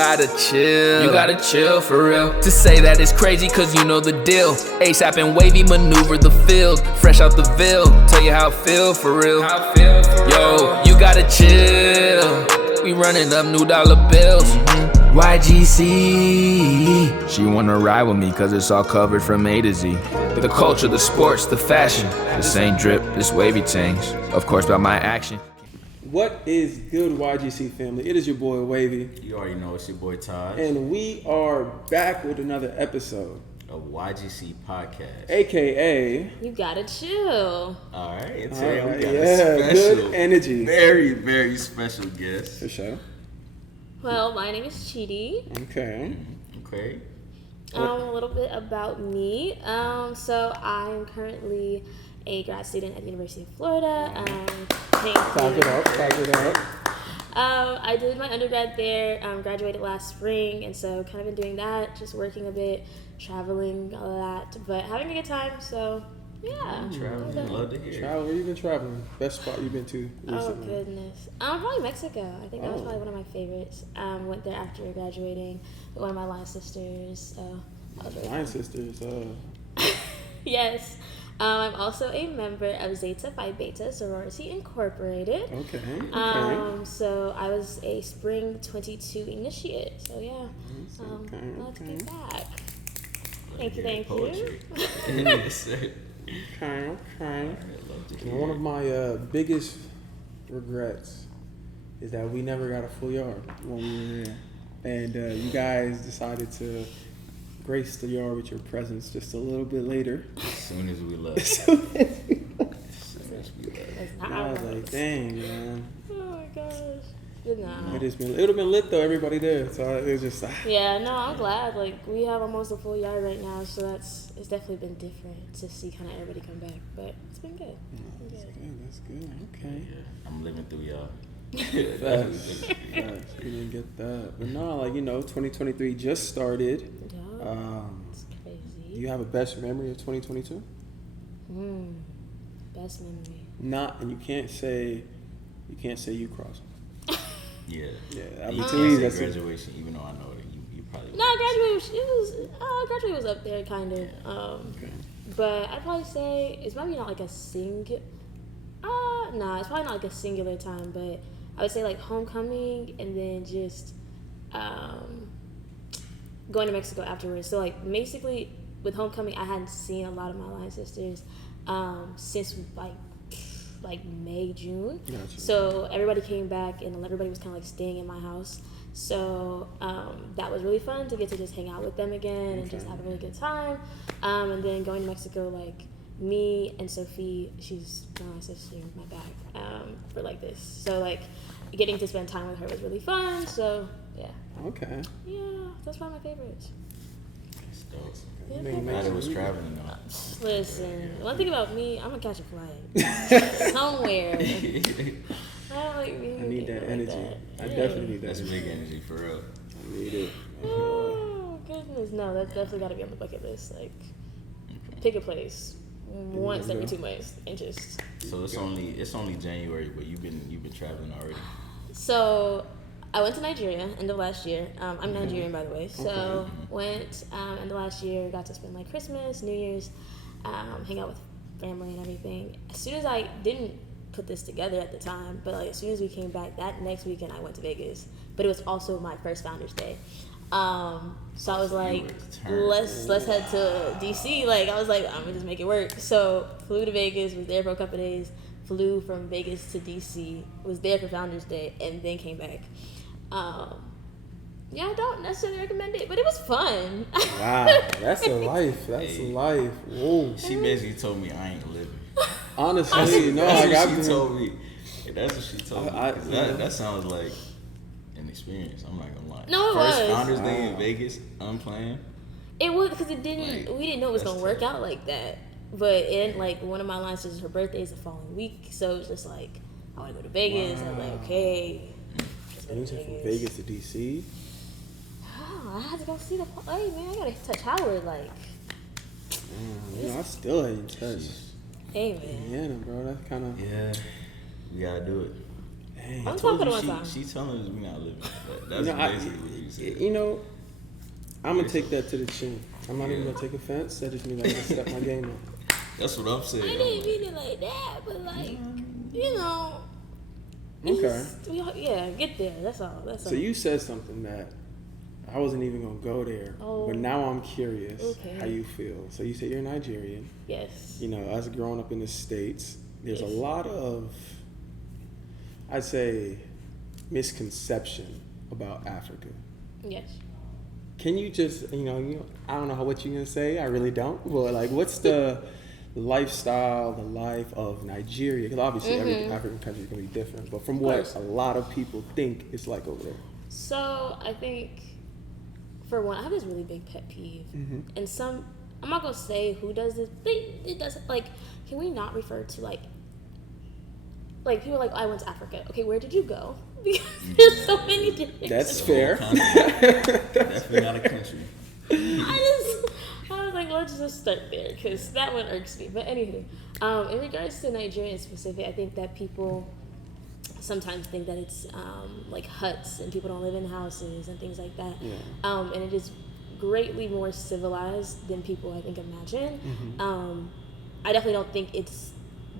gotta chill. You gotta chill for real. To say that is crazy cause you know the deal. ASAP and wavy maneuver the field. Fresh out the Ville, tell you how I feel for real. Yo, you gotta chill. We running up new dollar bills. YGC. She wanna ride with me cause it's all covered from A to Z. The culture, the sports, the fashion. This ain't drip, this wavy things. Of course by my action. What is good, YGC family? It is your boy Wavy. You already know it's your boy Taj. And we are back with another episode of YGC Podcast. AKA You Gotta Chill. Alright, and today we got a special, good energy. Very, very special guest. For sure. Well, my name is Chidi. Okay. A little bit about me. So I'm currently a grad student at the University of Florida. Talk it up. I did my undergrad there, graduated last spring, and so kind of been doing that, just working a bit, traveling a lot, but having a good time, so yeah. Traveling, love to hear. Where you been traveling? Best spot you've been to recently? Oh goodness. Probably Mexico. I think that was probably one of my favorites. Went there after graduating with one of my line sisters. So that was really Line fun. sisters. Yes. I'm also a member of Zeta Phi Beta Sorority Incorporated. Okay. So I was a Spring 22 initiate. So yeah. Let's get back. Thank you. Yes, sir. Okay. One of my biggest regrets is that we never got a full yard when we were there. And you guys decided to grace the yard with your presence just a little bit later. As soon as we left. I was like, dang, man. Oh my gosh. Good now. It would have been lit though, everybody there. So it was just Yeah, no, I'm glad. Like, we have almost a full yard right now, so it's definitely been different to see kind of everybody come back. But it's been good. That's good. Okay. Yeah, I'm living through y'all. Facts. We didn't get that. But no, 2023 just started. Yeah, it's crazy. Do you have a best memory of 2022? Best memory. And you can't say you crossed. Yeah. Yeah, You too can't easy. say That's graduation, even though I know that you probably. No, graduate was up there kind of. okay. But I'd probably say it's maybe not like a it's probably not like a singular time, but I would say like homecoming and then just going to Mexico afterwards. So like basically with homecoming, I hadn't seen a lot of my line sisters since like May, June. Gotcha. So everybody came back and everybody was kind of like staying in my house. So that was really fun to get to just hang out with them again and just have a really good time. And then going to Mexico, like me and Sophie, she's my sister, my back, for like this. So like getting to spend time with her was really fun. So yeah. Okay. Yeah, that's one of my favorites. That's dope. Yeah, Glad it was traveling though. Listen, one thing about me, I'm gonna catch a flight somewhere. I don't like me. I need that energy. I definitely need that. That's big energy for real. I need it. Oh goodness, no, that's definitely got to be on the bucket list. Like, pick a place once every 2 months and just. So it's only January, but you've been traveling already. So I went to Nigeria end of last year. I'm Nigerian, by the way. So went end of last year, got to spend like Christmas, New Year's, hang out with family and everything. As soon as I didn't put this together at the time, but like as soon as we came back that next weekend, I went to Vegas. But it was also my first Founders Day. So I was like, let's head to DC. Like I was like, I'm gonna just make it work. So flew to Vegas, was there for a couple of days. Flew from Vegas to DC, was there for Founders Day, and then came back. Yeah, I don't necessarily recommend it, but it was fun. Wow, that's a life. That's a life. Whoa. She basically told me I ain't living. Honestly, no, That's I got what she told me. That's what she told me. 'Cause that sounds like an experience. I'm not gonna lie. No, it First was. Founders Day in Vegas, unplanned. It was because it didn't. Like, we didn't know it was that's gonna work tough. out like that. But it like one of my line sisters, her birthday is the following week, so it was just like I want to go to Vegas. I was like, okay. Let's go You to went from Vegas to DC. Oh, I had to go see the. Hey man, I gotta touch Howard. Like, I still ain't touched hey man. Indiana, bro. That's kind of. Yeah, we gotta do it. Dang. I'm talking to one time. She telling us we not living. That's basically what you said. You know, I'm gonna take that to the chin. I'm not even gonna take offense. That just means I'm gonna step my game up. That's what I'm saying. I didn't mean it like that, but like, you know. Okay. Yeah, get there. That's all. So you said something that I wasn't even gonna go there, but now I'm curious how you feel. So you said you're Nigerian. Yes. You know, us growing up in the States, there's a lot of, I'd say, misconception about Africa. Yes. Can you just, I don't know what you're gonna say. I really don't. But like, what's the lifestyle, the life of Nigeria? Because obviously every African country is gonna be different. But from what a lot of people think it's like over there. So I think, for one, I have this really big pet peeve, and I'm not gonna say who does this. It doesn't like. Can we not refer to like people are like, I went to Africa. Okay, where did you go? Because there's so many different. That's fair. Definitely not a country. I was like, let's just start there because that one irks me. But anywho, in regards to Nigeria in specific, I think that people sometimes think that it's like huts and people don't live in houses and things like that. Yeah. And it is greatly more civilized than people I think imagine. I definitely don't think it's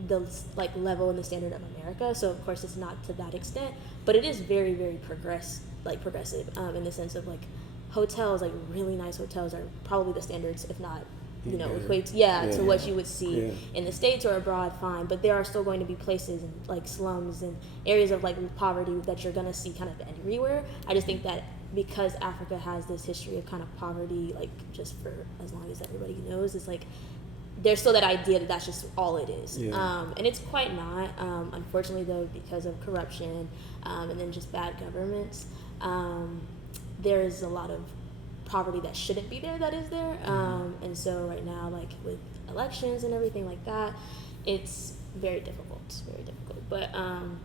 the like level and the standard of America. So of course it's not to that extent, but it is very, very progressive in the sense of like hotels, like really nice hotels are probably the standards, if not, equates to what you would see in the States or abroad, fine. But there are still going to be places and like slums and areas of like poverty that you're gonna see kind of everywhere. I just think that because Africa has this history of kind of poverty, like just for as long as everybody knows, it's like there's still that idea that that's just all it is. And it's quite not. Unfortunately, though, because of corruption and then just bad governments, there is a lot of poverty that shouldn't be there that is there. And so right now, like with elections and everything like that, it's very difficult. It's very difficult. But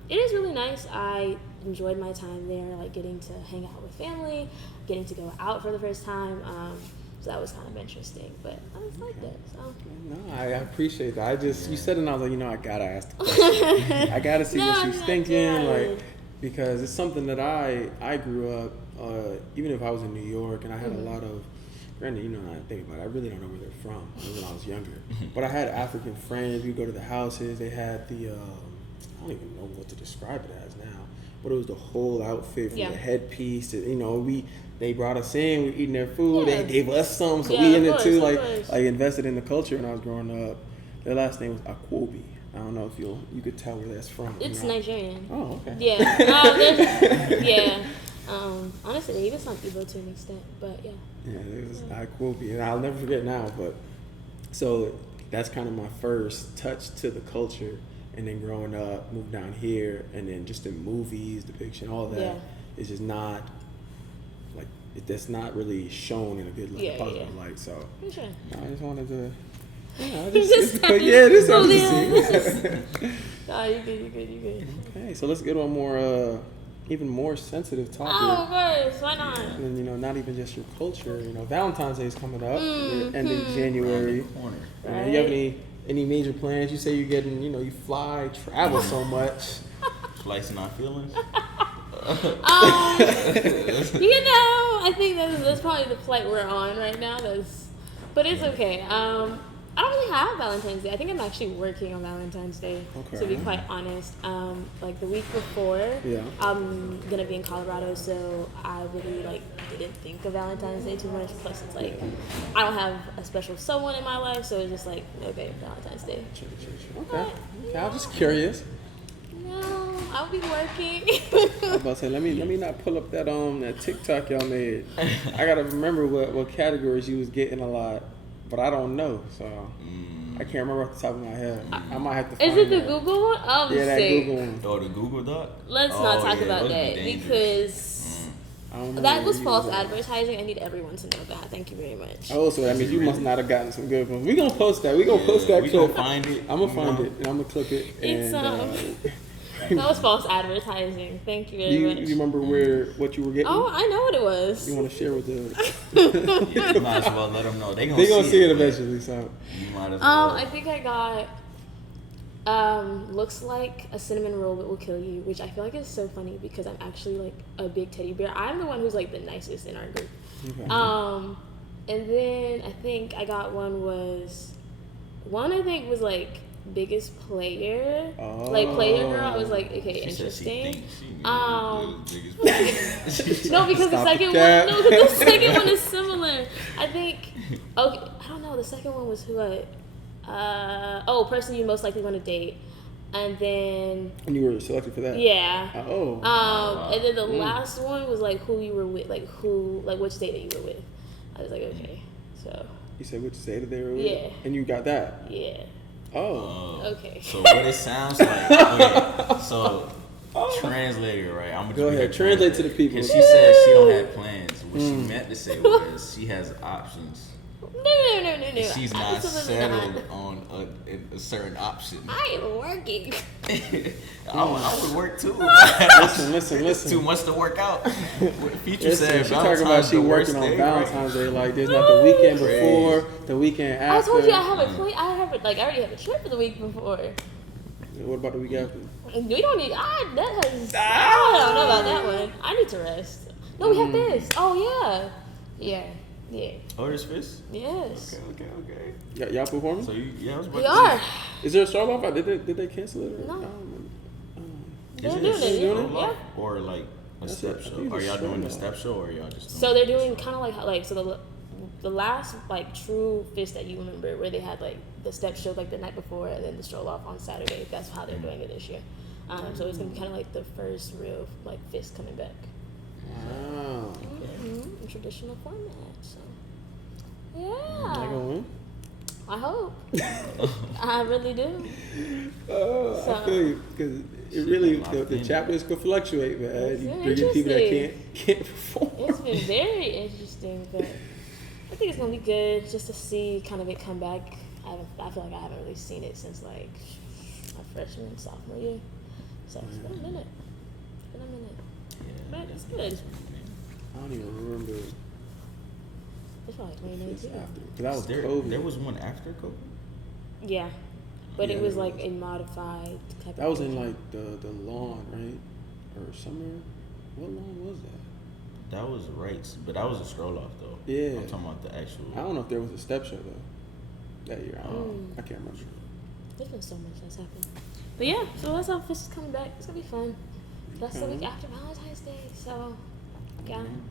it is really nice. I enjoyed my time there, like getting to hang out with family, getting to go out for the first time. So that was kind of interesting, but I just liked it. So. No, I appreciate that. You said it, and I was like, I gotta ask the question. I gotta see what she's thinking, like, because it's something that I grew up. Even if I was in New York, and I had a lot of, granted, I think about it, I really don't know where they're from when I was younger. But I had African friends. We'd go to the houses. They had the, I don't even know what to describe it as now, but it was the whole outfit from the headpiece to, they brought us in, we were eating their food, they gave us some, so we in it too, like invested in the culture when I was growing up. Their last name was Akwobi. I don't know if you could tell where that's from. It's Nigerian. Oh, okay. Yeah. Honestly, they even some people to an extent, but yeah. Yeah, it was Akwobi, and I'll never forget now, but so that's kind of my first touch to the culture, and then growing up, moved down here, and then just in movies, depiction, all that, it's just not, like, that's not really shown in a good light, positive light, so sure. I just wanted to, this you're good. Okay, so let's get on more, even more sensitive topic. Oh, of course, why not? And not even just your culture. Valentine's Day is coming up, ending January. Right. You have any major plans? You say you're getting, you fly, travel so much. Flights in our feelings. I think that's probably the flight we're on right now. But it's okay. I don't really have Valentine's Day. I think I'm actually working on Valentine's Day, to be quite honest. Like the week before, I'm gonna be in Colorado, so I really didn't think of Valentine's Day too much. Plus, it's like I don't have a special someone in my life, so it's just like, okay, Valentine's Day. Okay. I was just curious. No, I'll be working. I was about to say, let me not pull up that that TikTok y'all made. I gotta remember what categories you was getting a lot. But I don't know, so I can't remember off the top of my head. I might have to find Is it the Google one? Oh, yeah, that Google one. Oh, the Google Doc? Let's not talk about that because that was false advertising. I need everyone to know that. Thank you very much. Oh, so that means you must not have gotten some good ones. We're going to post that. We're going to post that clip. We're going to find it. I'm going to find it, and I'm going to clip it. It's that was false advertising. Thank you very much. You remember what you were getting? Oh, I know what it was. You want to share with the... You might as well let them know. They're going to see it eventually, so... You might as well. I think I got... Looks like a cinnamon roll but will kill you, which I feel like is so funny because I'm actually like a big teddy bear. I'm the one who's like the nicest in our group. Okay. And then I think I got one was like biggest player, like player girl. I was like, okay, She interesting. She No, because the second one, the second one is similar. I think. Okay, I don't know. The second one was who person you most likely want to date, and then. And you were selected for that. Yeah. Oh. And then the last one was like who you were with, like which date that you were with. I was like, okay, so. You said which date they were with. Yeah. And you got that. Yeah. Oh. Okay. So what it sounds like. Okay, so translator, right? I'm gonna go ahead. Translate to the people. Because she said she don't have plans. What she meant to say was she has options. No. She's not settled on a certain option. I am working. I would work too. Listen. Too much to work out. Future said she talking about she working on Valentine's Day. Like there's not the weekend before, the weekend after. I told you I have a plan. I already have a trip for the week before. What about the week after? We don't need. I don't know about that one. I need to rest. No, we have this. Oh yeah. Oh, there's Fist? Yes. Okay. Y'all performing? So I was about We to are. Is there a stroll off? Did they cancel it? Or? No. Is They're it doing a it. stroll Yeah. off or like a step show? Are y'all doing the step show or y'all just doing So they're doing kind of like so the last like true Fist that you remember where they had like the step show like the night before and then the stroll off on Saturday. That's how they're doing it this year. So it's gonna be kind of like the first real like Fist coming back. Wow. Mm-hmm. Traditional format. So Y'all yeah, gonna win? I hope. I really do. I feel you because it really the chapters could fluctuate, man. It's You been bring in people that interesting. can't perform. It's been very interesting, but I think it's gonna be good just to see kind of it come back. I feel like I haven't really seen it since like my freshman, sophomore year. So it's been a minute. But it's good. I don't even remember. It's probably It's 2019. after. 'Cause that was there, COVID. there was one after COVID? Yeah. But Yeah, it was it like was. a modified type That of was in thing. like the lawn, right? Or summer. What lawn was that? That was rights, but that was a stroll off though. Yeah. I'm talking about the actual. I don't know if there was a step show though that year. I can't remember. There's been so much that's happened. But yeah, so that's how Fish is coming back. It's gonna be fun. That's the week after Valentine's Day, so yeah. And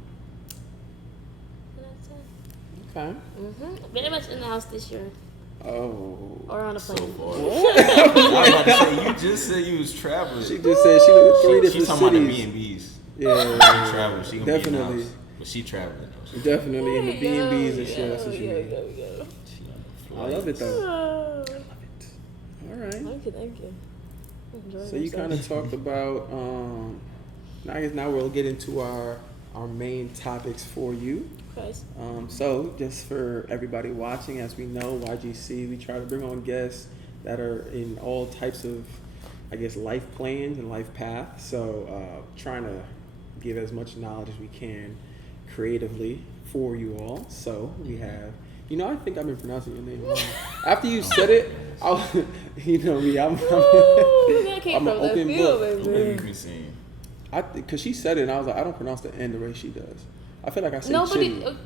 that's it. Okay. Very much in the house this year. Oh. Or on a So plane. far. I was about to say, you just said you was traveling. She just said she went to 3 different She's talking about the cities. B&B's. Yeah. She travel. She gonna be in the Definitely. house. But she traveling though. Definitely in the B&B's and shit. That's what she did. She on the I love it though. Oh, All right. thank you. Enjoy So you kind of talked about. I guess now we'll get into our main topics for you. Christ. So just for everybody watching, as we know, YGC, we try to bring on guests that are in all types of, I guess, life plans and life paths. So trying to give as much knowledge as we can creatively for you all. So we have, I think I've been pronouncing your name wrong. After you said it, you know me, I'm That came I'm an from the open field, book. baby. What you saying? because she said it, and I was like, I don't pronounce the N the way she does. I feel like I say Nobody. Chidi,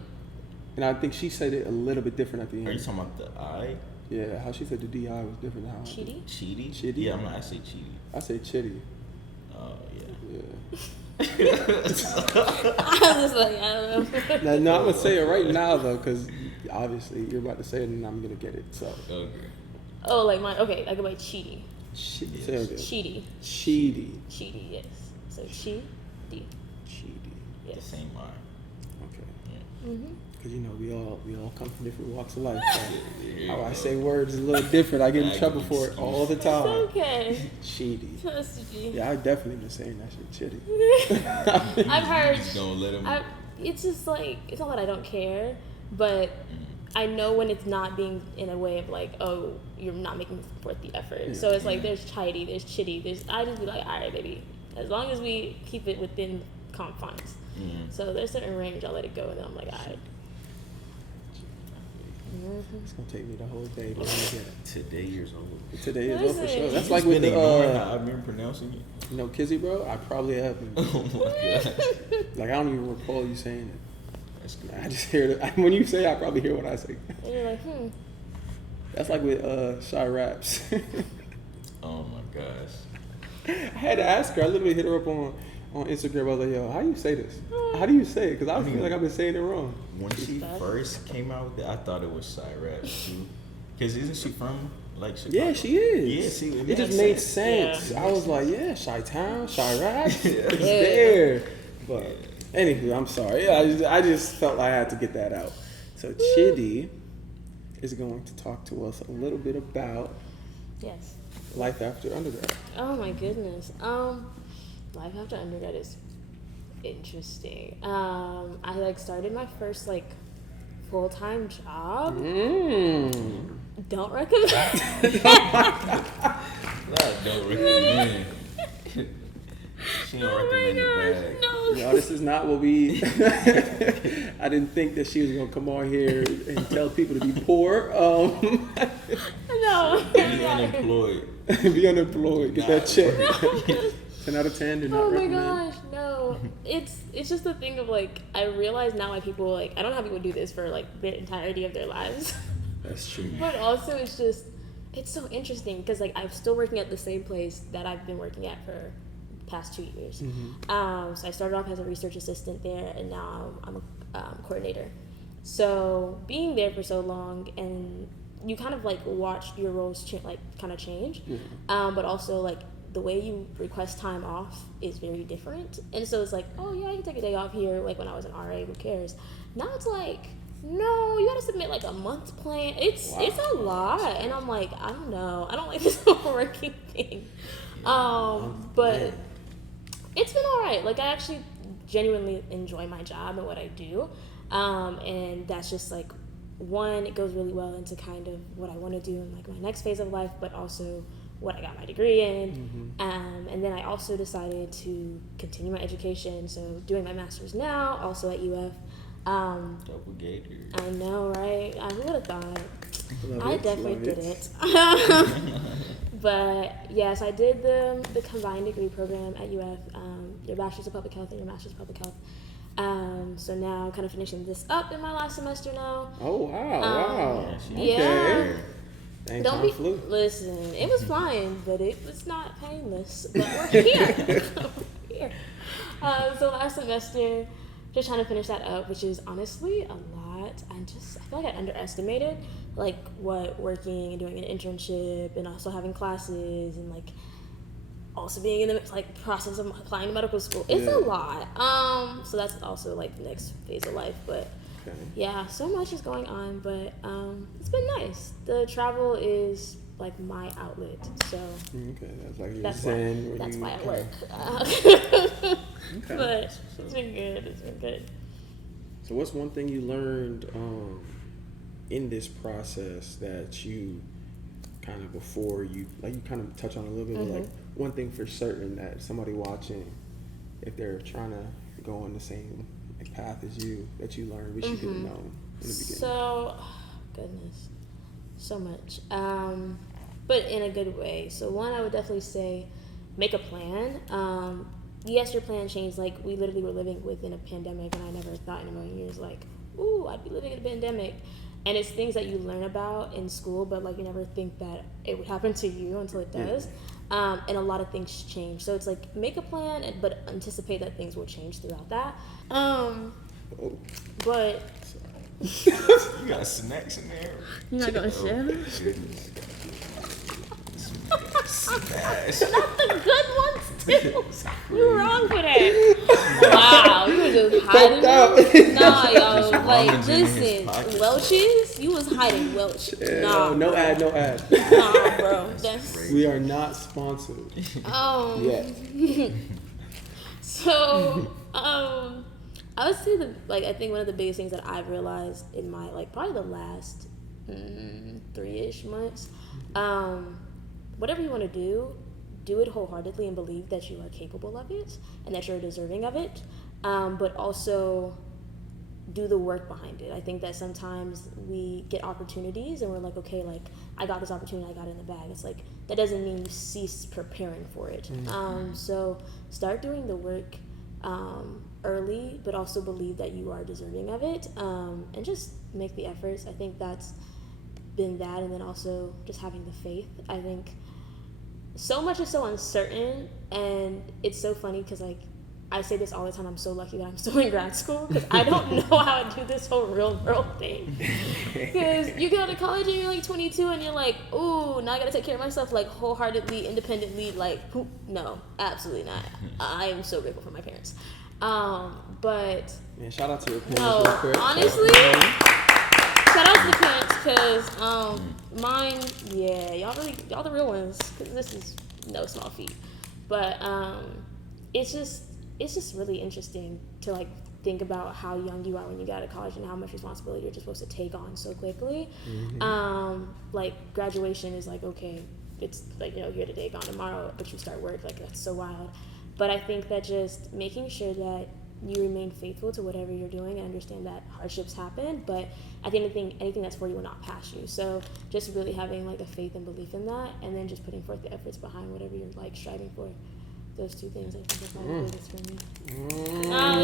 and I think she said it a little bit different at the Are you end. talking about the I? Yeah, how she said the DI was different than how I did. Chidi? Chidi? Chidi? Yeah, I say Chidi. I say Chidi. Oh, yeah. Yeah. I was just like, I don't know. No, I'm gonna say it right now though, because obviously you're about to say it, and I'm gonna get it. So, Okay. Oh, like mine. Okay, I go by Chidi. say it again. Chidi. Chidi. Yes. So Chidi. Chidi. The Yes. same line. Okay. Yeah. Because we all come from different walks of life. So Yeah. how I say words is a little different. I get in trouble for it all the It's time. okay. Chidi. Trust me. Yeah, I definitely been saying that shit, Chidi. I've heard. Just gonna let him. It's just like, it's not that I don't care, but I know when it's not being in a way of like, oh, you're not making forth the effort. So it's like, there's Chidi, there's Chidi, I just be like, all right, baby, as long as we keep it within confines. So there's certain range, I'll let it go, and then I'm like, all right. It's gonna take me the whole day to get it. Today years old. Today is for sure. That's You like with been the ignoring how I've been pronouncing it. you know, Kizzy, bro. I probably haven't. Oh my gosh. Like I don't even recall you saying it. That's good. I just hear it when you say. I probably hear what I say. And you're like, That's like with Shy Raps. Oh my gosh. I had to ask her. I literally hit her up on Instagram. I was like, yo, how do you say this? How do you say it? Because I feel like I've been saying it wrong. When she first came out with it, I thought it was Chiraq too. Because isn't she from like Chicago? Yeah, she is. Yeah, see, it just made sense. Yeah. I was like, yeah, Chi-Town, Chiraq, it's there. But anywho, I'm sorry. Yeah, I just felt I had to get that out. So Chidi is going to talk to us a little bit about yes. life after undergrad. Oh my goodness. Life after undergrad is interesting. I started my first full-time job. Don't recommend. Don't recommend. She don't recommend the bag. No. Y'all, this is not what we. I didn't think that she was gonna come on here and tell people to be poor. No. Be unemployed. Be unemployed. Get that check. 10 out of 10. Do not Oh my recommend. gosh, no. It's just the thing of I realize now why people I don't know how people do this for the entirety of their lives. That's true. But also it's so interesting because I'm still working at the same place that I've been working at for the past 2 years. So I started off as a research assistant there, and now I'm a coordinator. So being there for so long, and you kind of watch your roles kind of change, but also the way you request time off is very different. And so it's oh yeah, I can take a day off here. When I was an RA, who cares? Now it's no, you gotta submit a month plan. It's a lot, and I'm I don't know. I don't like this whole working thing. But it's been all right. I actually genuinely enjoy my job and what I do, and that's just one, it goes really well into kind of what I want to do in my next phase of life, but also what I got my degree in. And then I also decided to continue my education, so doing my master's now, also at UF. Double gator. I know, right? Who would have thought? I definitely did it. But yes, I did the combined degree program at UF, your Bachelors of Public Health and your Master's of Public Health. So now kind of finishing this up in my last semester now. Oh, wow. Yeah. Okay. Don't be listen. It was flying, but it was not painless. But we're here. We're here. So last semester, just trying to finish that up, which is honestly a lot. I feel I underestimated what working and doing an internship and also having classes and also being in the process of applying to medical school. It's a lot. So that's also the next phase of life, but. Okay. Yeah, so much is going on, but it's been nice. The travel is my outlet, so okay, that's why I work. Okay. But it's been good. It's been good. So, what's one thing you learned in this process that you kind of before you kind of touch on a little bit, but one thing for certain that somebody watching, if they're trying to go on the same path as you, that you learned, which you could have known in the beginning? So, goodness, so much, but in a good way. So one, I would definitely say, make a plan. Yes, your plan changed. We literally were living within a pandemic, and I never thought in a million years ooh, I'd be living in a pandemic. And it's things that you learn about in school, but you never think that it would happen to you until it does. And a lot of things change. So it's make a plan, but anticipate that things will change throughout that. But you got snacks in there. You're not gonna share them? Snacks. Not the good ones too. You're wrong for that. Wow, you were just hiding them. Nah, yo, listen, Welch's, you was hiding Welch. Nah, no ad. Nah, bro. We are not sponsored. Yeah. So, I would say I think one of the biggest things that I've realized in my probably the last 3-ish months, whatever you want to do it wholeheartedly and believe that you are capable of it and that you're deserving of it, but also do the work behind it. I think that sometimes we get opportunities and we're like, okay, like I got this opportunity, I got it in the bag. It's like that doesn't mean you cease preparing for it. So start doing the work early, but also believe that you are deserving of it, and just make the efforts. I think that's been that, and then also just having the faith. I think so much is so uncertain, and it's so funny because like I say this all the time, I'm so lucky that I'm still in grad school because I don't know how to do this whole real world thing. Because you go to college and you're like 22 and you're like, ooh, now I gotta take care of myself like wholeheartedly, independently. Like, no, absolutely not. I am so grateful for my parents. But man, shout out to your parents. no, real quick. honestly, shout out to the parents because mine, yeah, y'all the real ones because this is no small feat. But it's just really interesting to like think about how young you are when you get out of college and how much responsibility you're just supposed to take on so quickly. Like graduation is like, okay, it's like, you know, here today, gone tomorrow, but you start work, like that's so wild. But I think that just making sure that you remain faithful to whatever you're doing and understand that hardships happen, but at the end of the thing, anything that's for you will not pass you. So just really having like a faith and belief in that, and then just putting forth the efforts behind whatever you're like striving for. Those two things I think are probably the biggest for me.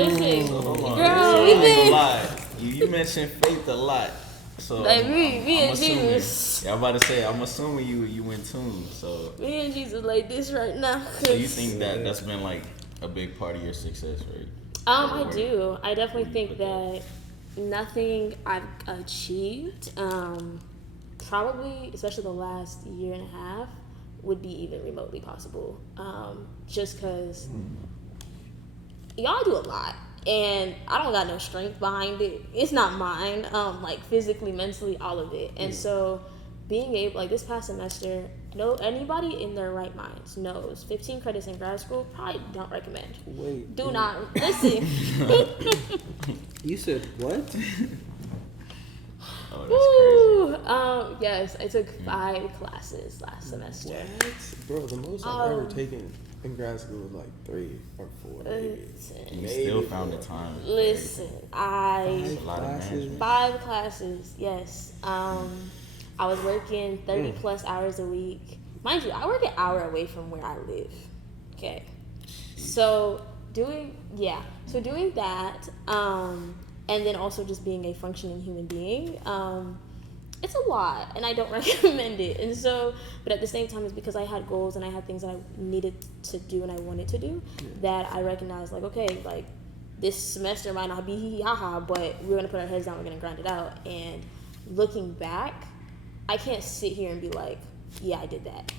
Listen, So hold on. girl, we been. You mentioned faith a lot. So Like me I'm and assuming, Jesus. yeah, I'm about to say, I'm assuming you in tune. So Me and Jesus like this right now. so you think that's been like a big part of your success, right? I do. I definitely think that nothing I've achieved, probably, especially the last year and a half, would be even remotely possible. Just because y'all do a lot, and I don't got no strength behind it. It's not mine. Like physically, mentally, all of it. And so, being able, like this past semester, anybody in their right minds knows 15 credits in grad school, probably don't recommend. Wait. Do not listen. You said what? Oh, that's crazy. Yes, I took 5 classes last semester. What? Bro, the most I've ever taken in grad school was like 3 or 4. Maybe. You still found the time. Listen, That's a lot of Classes. management. 5 classes, yes. I was working 30 plus hours a week. Mind you, I work an hour away from where I live. Okay. So doing that, and then also just being a functioning human being, it's a lot, and I don't recommend it. And so, but at the same time, it's because I had goals and I had things that I needed to do and I wanted to do, that I recognized, like, okay, like, this semester might not be hee hee ha ha, but we're gonna put our heads down, we're gonna grind it out. And looking back, I can't sit here and be like, yeah, I did that.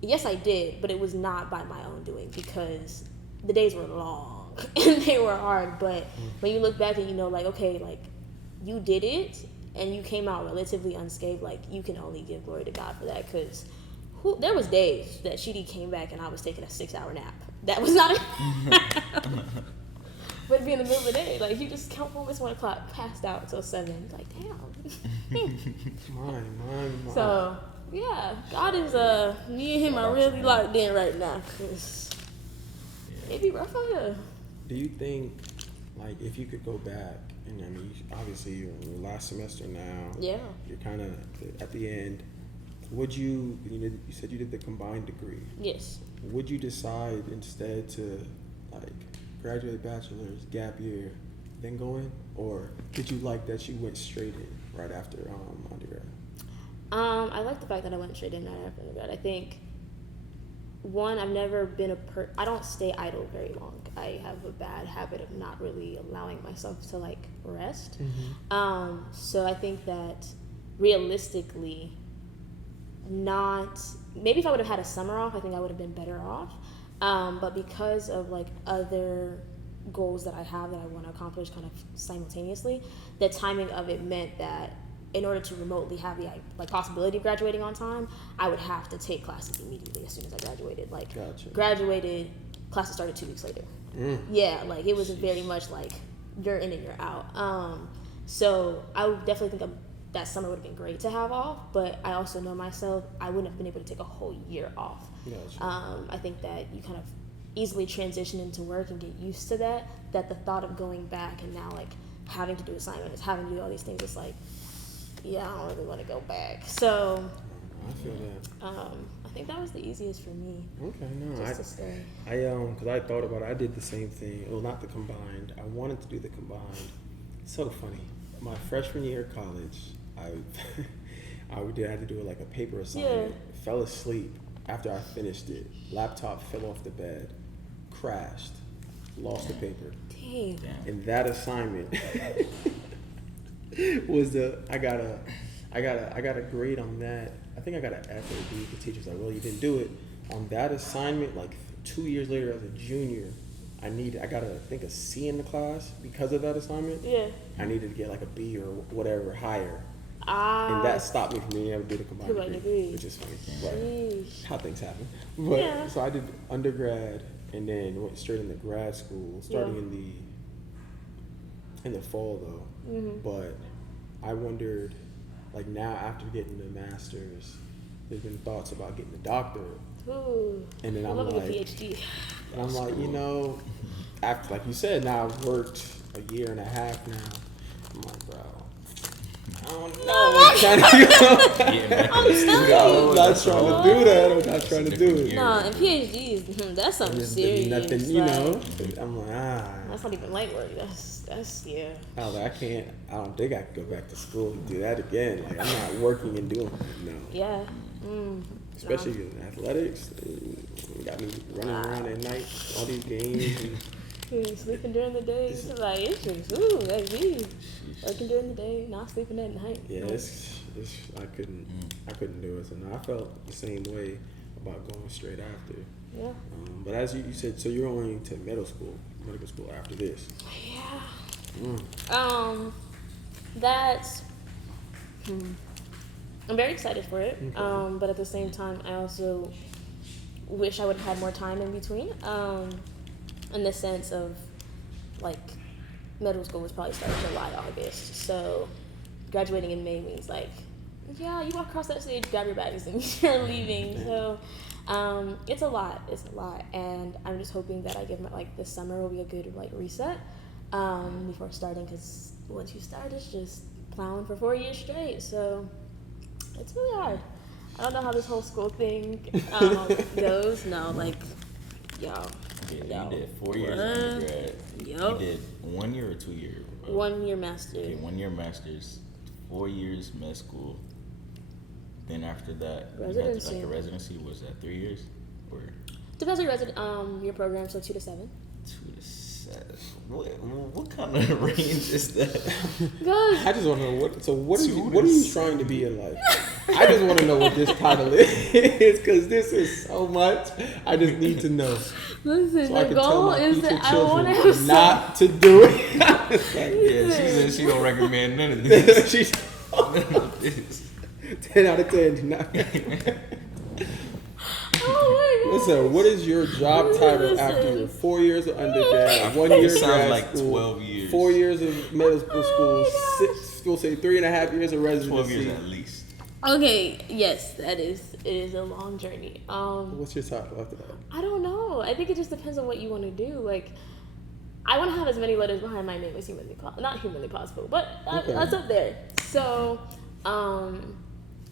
Yes, I did, but it was not by my own doing, because the days were long and they were hard. But when you look back and you know, like, okay, like, you did it and you came out relatively unscathed, like, you can only give glory to God for that. Because there was days that Chidi came back and I was taking a 6-hour nap. That was not but it'd be in the middle of the day, like, you just come home, it's 1 o'clock, passed out until 7. Like, damn. Mine. So yeah, God is me and him are really locked in right now, cause it be rough out here. Do you think, like, if you could go back, and I mean, obviously you're in your last semester now. Yeah. You're kind of at the end. Would you said you did the combined degree. Yes. Would you decide instead to, like, graduate bachelor's, gap year, then go in? Or did you like that you went straight in right after undergrad? I like the fact that I went straight in right after undergrad. I think, one, I've never been I don't stay idle very long. I have a bad habit of not really allowing myself to, like, rest. So I think that realistically, maybe if I would have had a summer off, I think I would have been better off. But because of, like, other goals that I have that I want to accomplish kind of simultaneously, the timing of it meant that in order to remotely have the, like, possibility of graduating on time, I would have to take classes immediately as soon as I graduated. Like, Gotcha. Graduated, classes started 2 weeks later. Yeah, like, it was very much like you're in and you're out. So I would definitely think that summer would have been great to have off, but I also know myself, I wouldn't have been able to take a whole year off. Gotcha. I think that you kind of easily transition into work and get used to that the thought of going back and now, like, having to do assignments, having to do all these things, it's like, yeah, I don't really want to go back. So I feel that. I think that was the easiest for me. Okay, no, Just to stay. because I thought about it, I did the same thing. Well, not the combined. I wanted to do the combined. It's so funny. My freshman year of college, I had to do like a paper assignment. Yeah. Fell asleep after I finished it. Laptop fell off the bed, crashed, lost the paper. Dang. And that assignment was I got a grade on that. I think I got an F or a D. The teacher's like, well, you didn't do it. On that assignment, like 2 years later as a junior, I got I think a C in the class because of that assignment. Yeah. I needed to get like a B or whatever higher. Ah. And that stopped me from being able to do the combined degree, which is funny. But how things happen. But Yeah. so I did undergrad and then went straight into grad school, starting in the fall though. Mm-hmm. But I wondered, like now after getting the master's, there's been thoughts about getting a doctorate. Ooh. And then I'm loving like, a PhD. And I'm like, you know, after like you said, now I've worked a year and a half now. I'm like, bro, I don't know. I'm not trying to do that. I'm not trying to do it. No, and PhDs, that's something There's serious. nothing, you know. I'm like, That's not even light work. That's yeah. I was like, I don't think I could go back to school and do that again. Like, I'm not working and doing it. No. Yeah. Especially in athletics. Got me running around at night, all these games. And sleeping during the day. It's like, it's just, ooh, that's me. Working during the day, not sleeping at night. Yeah, I couldn't do it. So no, I felt the same way about going straight after. Yeah. But as you said, so you're going to medical school after this. Yeah. That's. I'm very excited for it. Okay. But at the same time, I also wish I would have had more time in between. In the sense of, like, middle school was probably starting July, August. So graduating in May means like, yeah, you walk across that stage, grab your bags, and you're leaving. So it's a lot. And I'm just hoping that I give this summer will be a good reset before starting, because once you start, it's just plowing for 4 years straight. So it's really hard. I don't know how this whole school thing goes. No, y'all. Yeah, you did 4 years undergrad. Yep. You did 1 year or 2 years? 1 year master's. Okay, 1 year master's, 4 years med school. Then after that, residency. You had a residency. Was that 3 years? Or depends on your program. So 2 to 7. 2 to 7. What kind of range is that? Good. I just want to know what are you trying to be in life? I just want to know what this title is, because this is so much. I just need to know. Listen, so the goal is that I want to have not to do it. Yeah, she said she don't recommend none of this. None of this. 10 out of 10. Oh my God. Listen, what is your job title after your 4 years of undergrad, 1 year of grad like school, 12 years, 4 years of medical school, we'll say 3.5 years of residency. 12 years at least. Okay, yes, it is a long journey. What's your title after that? I don't know. I think it just depends on what you want to do. Like, I want to have as many letters behind my name as not humanly possible, but that's up there. So,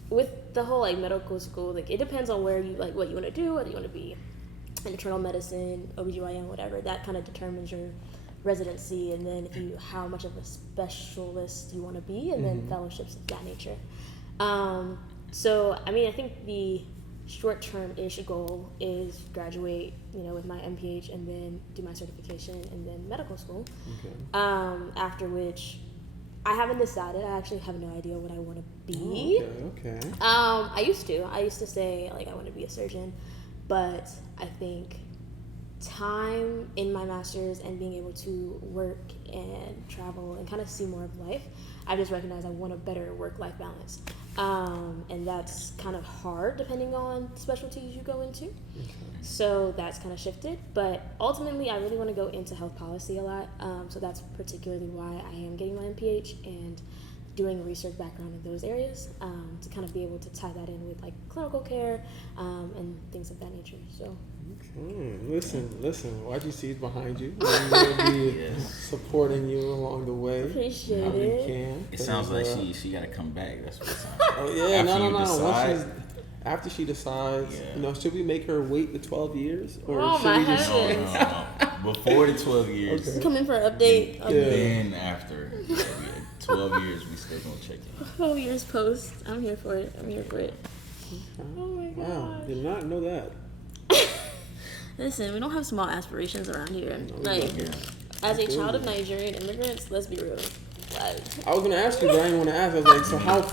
with the whole medical school, it depends on where you what you want to do, whether you want to be in internal medicine, OBGYN, whatever. That kind of determines your residency, and then how much of a specialist you want to be, and then fellowships of that nature. So I mean, I think the short-term-ish goal is graduate, with my MPH, and then do my certification, and then medical school. Okay. After which, I haven't decided. I actually have no idea what I want to be. Oh, okay. I used to say I want to be a surgeon, but I think time in my master's and being able to work and travel and kind of see more of life, I just recognized I want a better work-life balance. And that's kind of hard depending on the specialties you go into. Okay. So that's kind of shifted. But ultimately, I really want to go into health policy a lot. So that's particularly why I am getting my MPH. And doing research background in those areas to kind of be able to tie that in with like clinical care and things of that nature. So. Listen, YGC is behind you. We're going to be supporting you along the way. Appreciate how it. We can. It sounds like she got to come back. That's what it sounds like. Oh, yeah, After after she decides, should we make her wait the 12 years? Or Oh, should my we just... heavens. No. Before the 12 years. Okay. Come in for an update. And then after 12 years, we still going to check in. 12 years post. I'm here for it. Oh, my God. Wow, did not know that. Listen, we don't have small aspirations around here. Like, as a child of Nigerian immigrants, let's be real. Like, I was going to ask you, but I didn't want to ask. I was like, so how...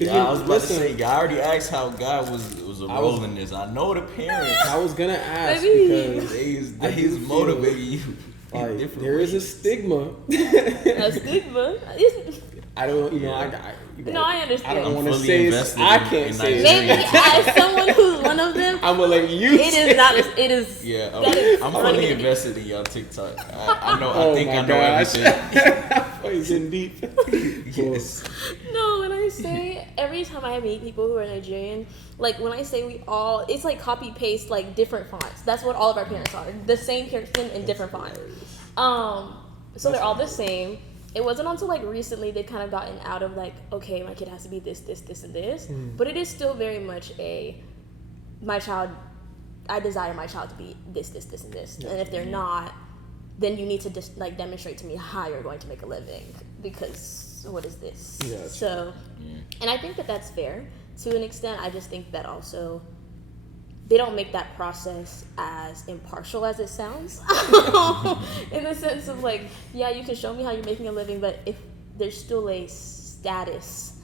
I was about to say, I already asked how God was a role in this. I know the parents. I was going to ask because... He's motivating you. Like, there is a stigma. A stigma? I don't, No, I understand. I don't want to say it. I can't say it. Maybe as someone who's one of them, I'm going to let you it is not, it is. Yeah, is I'm fully invested in y'all TikTok. I know, Oh I think my I know gosh. everything. He's getting deep. Yes. No, when I say, every time I meet people who are Nigerian, like when I say we all, it's like copy paste like different fonts. That's what all of our parents are. The same person in different fonts. So they're all the same. It wasn't until like recently they've kind of gotten out of like, okay, my kid has to be this, and this. But it is still very much I desire my child to be this, and this. And if they're not, then you need to just like demonstrate to me how you're going to make a living, because what is this? Yeah, so, and I think that that's fair to an extent. I just think that also they don't make that process as impartial as it sounds, in the sense of like, yeah, you can show me how you're making a living, but if there's still a status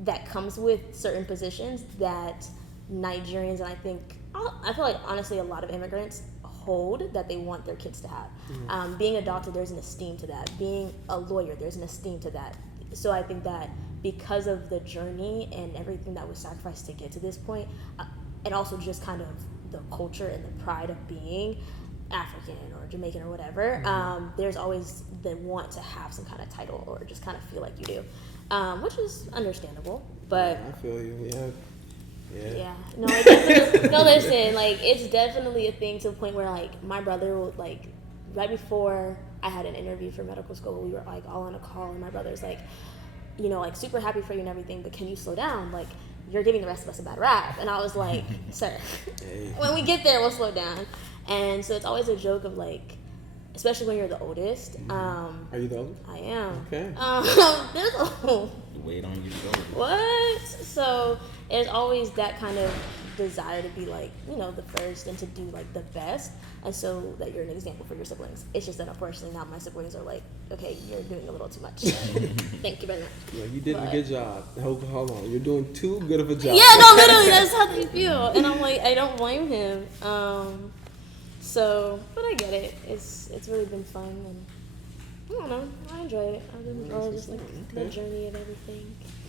that comes with certain positions that Nigerians, and I feel like honestly a lot of immigrants hold, that they want their kids to have. Being a doctor, there's an esteem to that. Being a lawyer, there's an esteem to that. So I think that because of the journey and everything that was sacrificed to get to this point, and also just kind of the culture and the pride of being African or Jamaican or whatever, there's always the want to have some kind of title or just kind of feel like you do, which is understandable. But I feel you. Yeah. No, it definitely, no, listen, like, it's definitely a thing to the point where, like, my brother would, like, right before I had an interview for medical school, we were, like, all on a call, and my brother's like, you know, like, super happy for you and everything, but can you slow down? Like, you're giving the rest of us a bad rap. And I was like, sir, when we get there, we'll slow down. And so it's always a joke of, like, especially when you're the oldest. Are you the oldest? I am. Okay. There's a Wait on you to go. what? So there's always that kind of desire to be like, you know, the first and to do like the best, and so that you're an example for your siblings. It's just that unfortunately now my siblings are like, okay, you're doing a little too much. Thank you very much. Yeah, you did a good job. Hold on, you're doing too good of a job. Yeah, no, literally, that's how they feel, and I'm like, I don't blame him. So, but I get it. It's really been fun, and I don't know, I enjoy it. I've enjoyed just like the journey of everything.